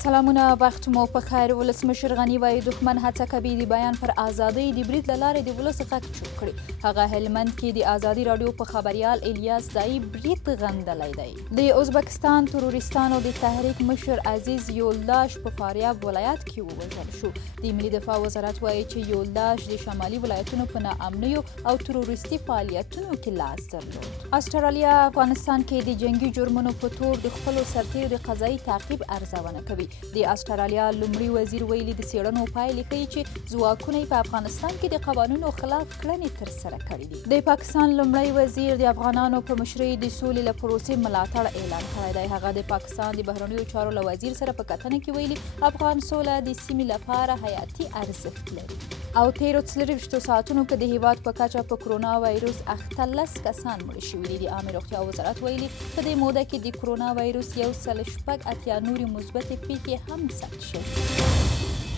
سلامونه وخت مو په خیر. ولسمشر غني وایي دښمن هڅه کوي د بیان پر ازادۍ د برید له لارې د ولس غږ چوپ کړي. هغه هلمند کې د ازادي راډیو په خبریال الیاس دای برید غندلی دی. د ازبکستان تروريستانو د تحريک مشر عزيز يولداش په فارياب ولایت کې ووژل شو. د ملي دفاع وزارت وایي چې یولداش د شمالي ولایتونو په ناامنیو او تروریستي فعالیتونو کې لاس درلود. استرالیا افغانستان کې د جنگي جرمونو په تور د خپلو سرتیرو د قضایي تعقیب ارزونه کوي. د استرالیا لومړي وزیر ویلي د څېړنو پایلې ښیي چې ځواکونه په افغانستان کې د قوانینو خلاف کړنې ترسره کړي دي. د پاکستان لومړی وزیر د افغانانو په مشرۍ د سولې له پروسې ملاتړ اعلان کړی دی. هغه د پاکستان د بهرنیو چارو له وزیر سره په کتنه کې ویلي افغان سوله د سیمې لپاره حیاتي ارزښت لري. او تیرو 24 ساعتونو کې د هیواد په کچه په کرونا وایروس 18 کسان مړه شوي دي. د عامه روغتیا وزارت ویلي په دې موده کې د کرونا وایروس 1.8 نورې مثبتې پیښې هم ثبت شوې.